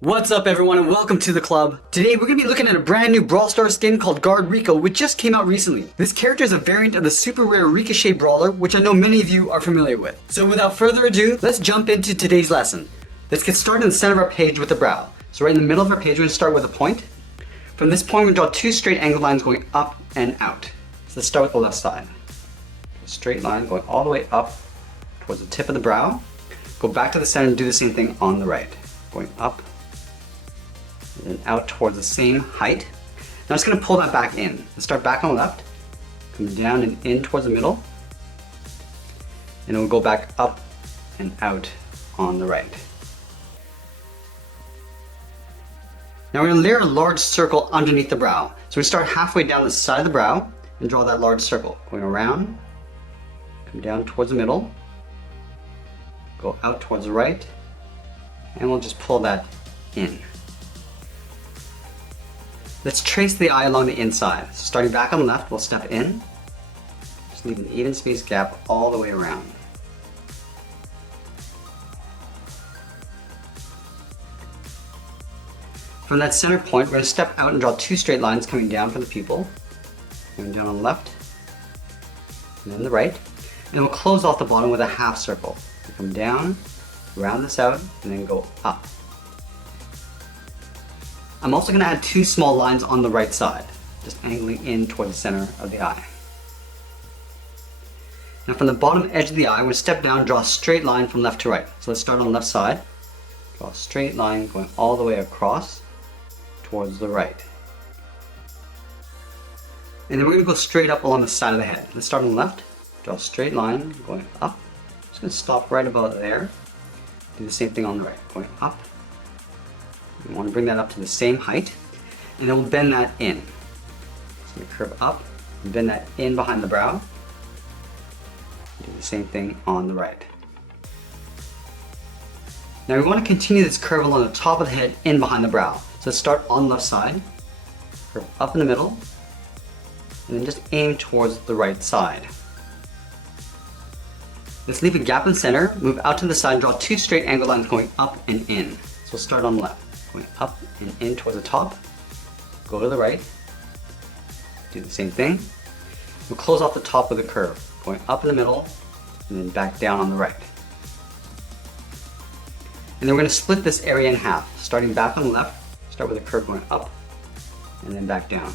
What's up everyone and welcome to the club. Today we're going to be looking at a brand new Brawl Stars skin called Guard Rico, which just came out recently. This character is a variant of the super rare Ricochet Brawler, which I know many of you are familiar with. So without further ado, let's jump into today's lesson. Let's get started in the center of our page with the brow. So right in the middle of our page we're going to start with a point. From this point we're going to draw two straight angled lines going up and out. So let's start with the left side. A straight line going all the way up towards the tip of the brow. Go back to the center and do the same thing on the right. Going up and out towards the same height. Now it's going to pull that back in. Let's start back on the left, come down and in towards the middle, and then we'll go back up and out on the right. Now we're going to layer a large circle underneath the brow. So we start halfway down the side of the brow and draw that large circle, going around, come down towards the middle, go out towards the right, and we'll just pull that in. Let's trace the eye along the inside. So starting back on the left, we'll step in. Just leave an even space gap all the way around. From that center point, we're going to step out and draw two straight lines coming down from the pupil. Going down on the left, and then the right. And we'll close off the bottom with a half circle. So come down, round this out, and then go up. I'm also going to add two small lines on the right side, just angling in toward the center of the eye. Now from the bottom edge of the eye, we're going to step down and draw a straight line from left to right. So let's start on the left side. Draw a straight line going all the way across towards the right. And then we're going to go straight up along the side of the head. Let's start on the left, draw a straight line going up. Just going to stop right about there. Do the same thing on the right, going up. We want to bring that up to the same height, and then we'll bend that in. So we curve up, and bend that in behind the brow. Do the same thing on the right. Now we want to continue this curve along the top of the head in behind the brow. So let's start on the left side, curve up in the middle, and then just aim towards the right side. Let's leave a gap in the center, move out to the side, and draw two straight angled lines going up and in. So we'll start on the left. Going up and in towards the top, go to the right, do the same thing. We'll close off the top with a curve, going up in the middle, and then back down on the right. And then we're going to split this area in half, starting back on the left, start with a curve going up, and then back down.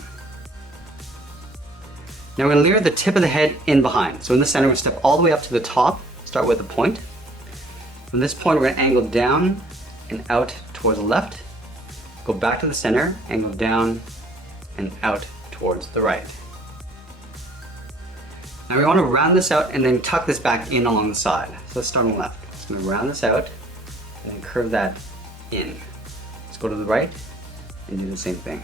Now we're going to layer the tip of the head in behind. So in the center, we're going to step all the way up to the top, start with a point. From this point, we're going to angle down and out towards the left. Go back to the center, angle down and out towards the right. Now we want to round this out and then tuck this back in along the side. So let's start on the left. So I'm going to round this out and then curve that in. Let's go to the right and do the same thing.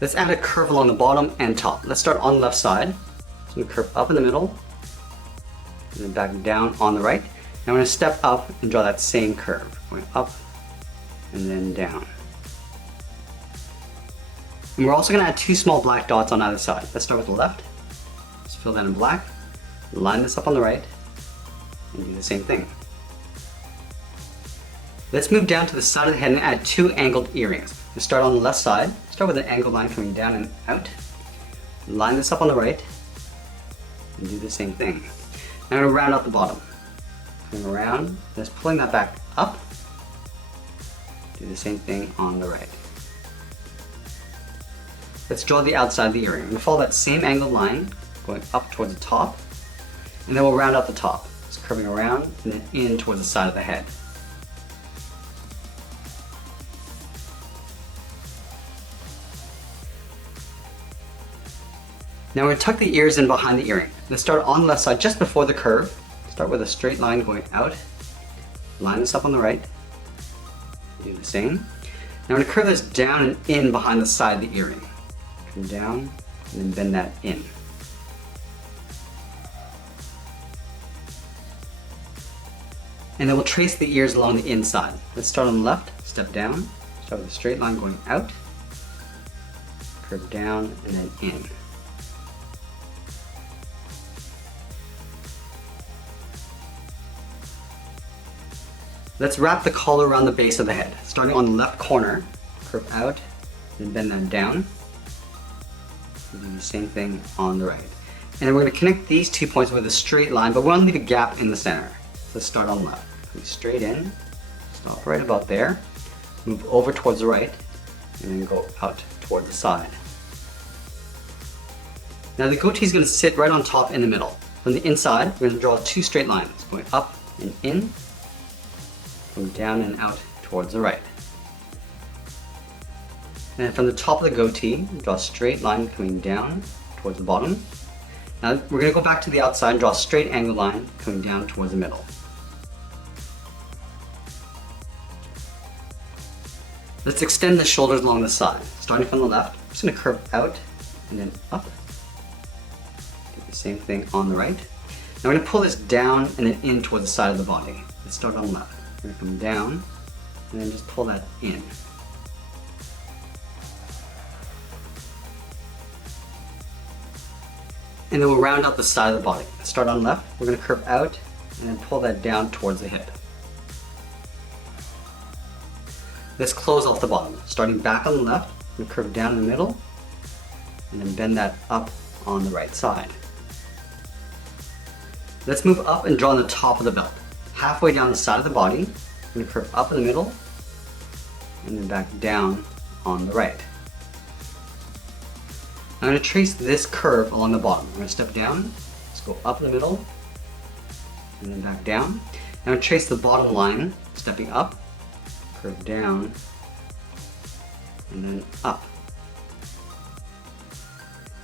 Let's add a curve along the bottom and top. Let's start on the left side. So I'm going to curve up in the middle and then back down on the right. Now we're going to step up and draw that same curve, going up and then down. And we're also going to add two small black dots on either side. Let's start with the left. Let's fill that in black, line this up on the right, and do the same thing. Let's move down to the side of the head and add two angled earrings. Let's start on the left side, start with an angled line coming down and out, line this up on the right, and do the same thing. Now I'm going to round out the bottom. Coming around, just pulling that back up. Do the same thing on the right. Let's draw the outside of the earring. We're going to follow that same angled line, going up towards the top, and then we'll round out the top. Just curving around and then in towards the side of the head. Now we're going to tuck the ears in behind the earring. Let's start on the left side just before the curve. Start with a straight line going out, line this up on the right, do the same. Now we're going to curve this down and in behind the side of the earring. Come down and then bend that in. And then we'll trace the ears along the inside. Let's start on the left, step down, start with a straight line going out, curve down and then in. Let's wrap the collar around the base of the head. Starting on the left corner, curve out, and bend that down. We'll do the same thing on the right. And then we're going to connect these 2 points with a straight line, but we want to leave a gap in the center. So let's start on the left. Go straight in, stop right about there, move over towards the right, and then go out towards the side. Now the goatee is going to sit right on top in the middle. From the inside, we're going to draw 2 straight lines, going up and in, going down and out towards the right. And then from the top of the goatee, draw a straight line coming down towards the bottom. Now we're going to go back to the outside and draw a straight angle line coming down towards the middle. Let's extend the shoulders along the side. Starting from the left, I'm just going to curve out and then up. Do the same thing on the right. Now we're going to pull this down and then in towards the side of the body. Let's start on the left. We're going to come down and then just pull that in. And then we'll round out the side of the body. Let's start on the left. We're going to curve out and then pull that down towards the hip. Let's close off the bottom. Starting back on the left, we're going to curve down in the middle and then bend that up on the right side. Let's move up and draw on the top of the belt. Halfway down the side of the body, we're going to curve up in the middle and then back down on the right. I'm going to trace this curve along the bottom. I'm going to step down, let's go up in the middle, and then back down. I'm going to trace the bottom line, stepping up, curve down, and then up.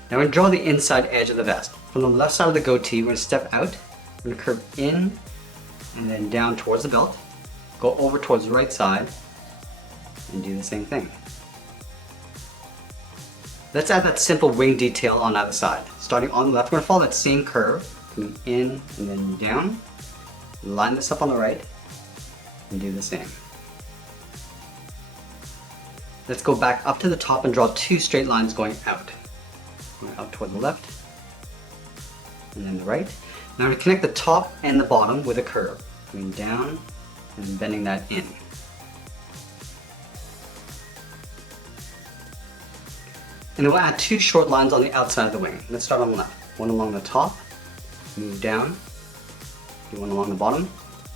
Now we're going to draw the inside edge of the vest. From the left side of the goatee, we're going to step out, we're going to curve in, and then down towards the belt, go over towards the right side, and do the same thing. Let's add that simple wing detail on either side. Starting on the left, we're going to follow that same curve, coming in and then down. Line this up on the right, and do the same. Let's go back up to the top and draw 2 straight lines going out. Going up toward the left, and then the right. Now we're going to connect the top and the bottom with a curve, coming down and bending that in. And then we'll add 2 short lines on the outside of the wing. Let's start on the left. One along the top, move down, do one along the bottom.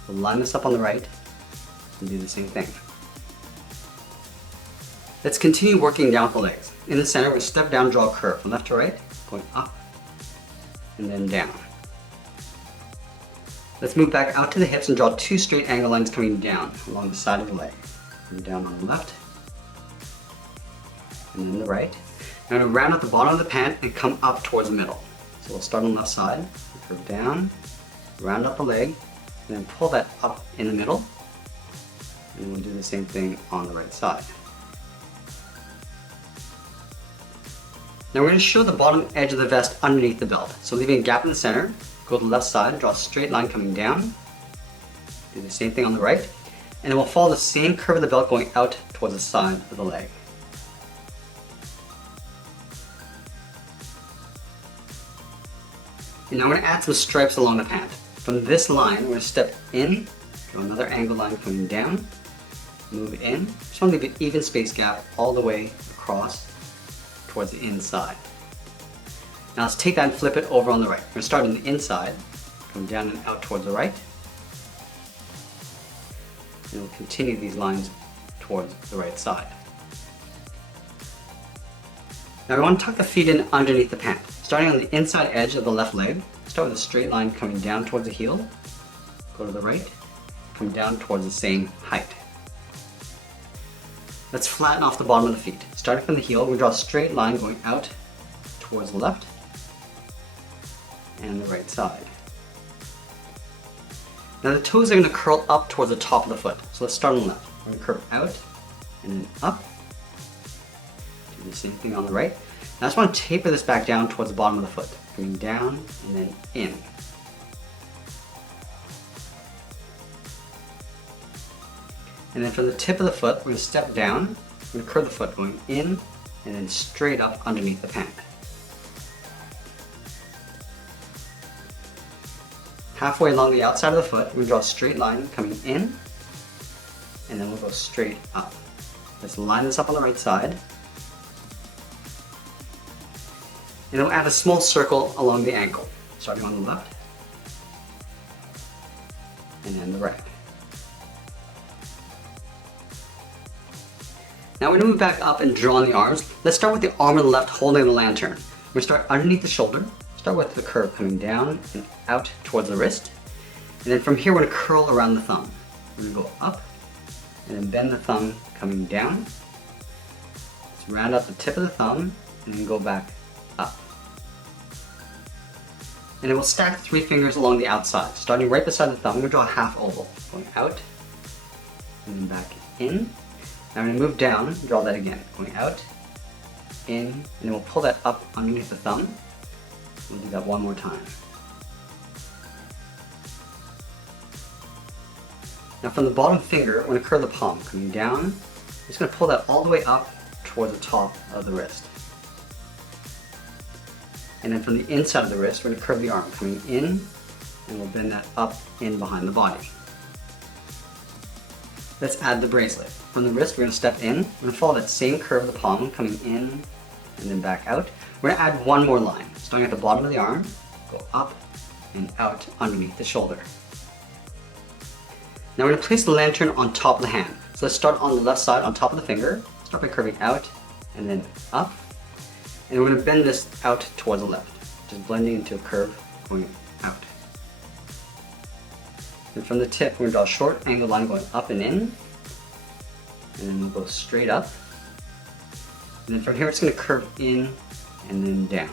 We'll line this up on the right, and do the same thing. Let's continue working down the legs. In the center, we'll step down, draw a curve from left to right, going up, and then down. Let's move back out to the hips and draw 2 straight angle lines coming down along the side of the leg. And down on the left, and then the right. Now I'm going to round out the bottom of the pant and come up towards the middle. So we'll start on the left side, curve down, round up the leg, and then pull that up in the middle. And we'll do the same thing on the right side. Now we're going to show the bottom edge of the vest underneath the belt. So leaving a gap in the center, go to the left side, draw a straight line coming down, do the same thing on the right, and then we'll follow the same curve of the belt going out towards the side of the leg. And now we're going to add some stripes along the pant. From this line, we're going to step in, draw another angle line coming down, move in. Just want to leave an even space gap all the way across towards the inside. Now let's take that and flip it over on the right. We're going to start on the inside, come down and out towards the right. And we'll continue these lines towards the right side. Now we want to tuck the feet in underneath the pant. Starting on the inside edge of the left leg, start with a straight line coming down towards the heel, go to the right, come down towards the same height. Let's flatten off the bottom of the feet. Starting from the heel, we draw a straight line going out towards the left and the right side. Now the toes are going to curl up towards the top of the foot. So let's start on the left. We're going to curve out and then up. Do the same thing on the right. Now I just want to taper this back down towards the bottom of the foot. Coming down and then in. And then from the tip of the foot, we're going to step down. We're going to curve the foot going in and then straight up underneath the pant. Halfway along the outside of the foot, we draw a straight line coming in and then we'll go straight up. Let's line this up on the right side. And we'll add a small circle along the ankle, starting on the left, and then the right. Now we're going to move back up and draw on the arms. Let's start with the arm on the left holding the lantern. We're going to start underneath the shoulder, start with the curve coming down and out towards the wrist. And then from here we're going to curl around the thumb. We're going to go up, and then bend the thumb coming down. Let's round out the tip of the thumb, and then go back up. And then we'll stack 3 fingers along the outside. Starting right beside the thumb, we're going to draw a half oval. Going out, and then back in. Now we're going to move down, draw that again. Going out, in, and then we'll pull that up underneath the thumb. We'll do that one more time. Now from the bottom finger, we're going to curl the palm. Coming down, we're just going to pull that all the way up toward the top of the wrist. And then from the inside of the wrist, we're going to curve the arm. Coming in, and we'll bend that up in behind the body. Let's add the bracelet. From the wrist, we're going to step in. We're going to follow that same curve of the palm, coming in and then back out. We're going to add one more line. Starting at the bottom of the arm, go up and out underneath the shoulder. Now we're going to place the lantern on top of the hand. So let's start on the left side on top of the finger. Start by curving out and then up. And we're going to bend this out towards the left, just blending into a curve going out. And from the tip, we're going to draw a short angled line going up and in. And then we'll go straight up. And then from here, it's going to curve in and then down.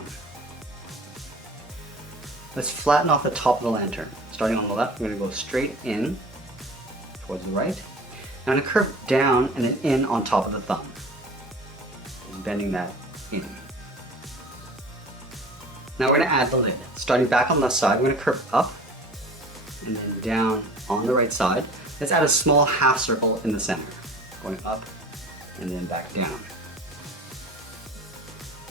Let's flatten off the top of the lantern. Starting on the left, we're going to go straight in towards the right. Now I'm going to curve down and then in on top of the thumb. And bending that in. Now we're going to add the lid. Starting back on the left side, we're going to curve up and then down on the right side. Let's add a small half circle in the center. Going up and then back down.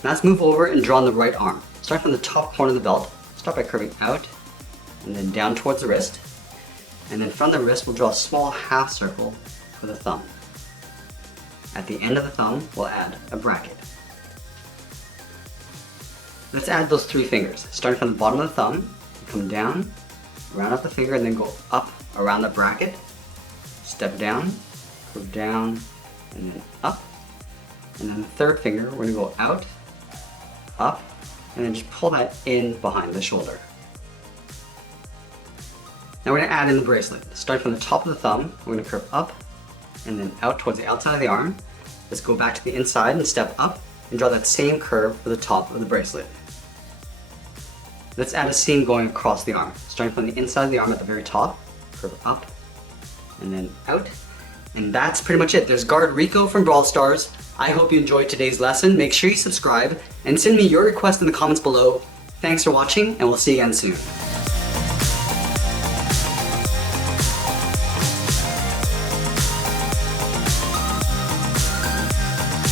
Now let's move over and draw on the right arm. Start from the top corner of the belt. Start by curving out and then down towards the wrist. And then from the wrist, we'll draw a small half circle for the thumb. At the end of the thumb, we'll add a bracket. Let's add those 3 fingers. Starting from the bottom of the thumb, come down, round up the finger, and then go up around the bracket. Step down, curve down, and then up. And then the 3rd finger, we're going to go out, up, and then just pull that in behind the shoulder. Now we're going to add in the bracelet. Start from the top of the thumb, we're going to curve up, and then out towards the outside of the arm. Let's go back to the inside and step up, and draw that same curve for the top of the bracelet. Let's add a seam going across the arm. Starting from the inside of the arm at the very top, curve up, and then out. And that's pretty much it. There's Guard Rico from Brawl Stars. I hope you enjoyed today's lesson. Make sure you subscribe, and send me your request in the comments below. Thanks for watching, and we'll see you again soon.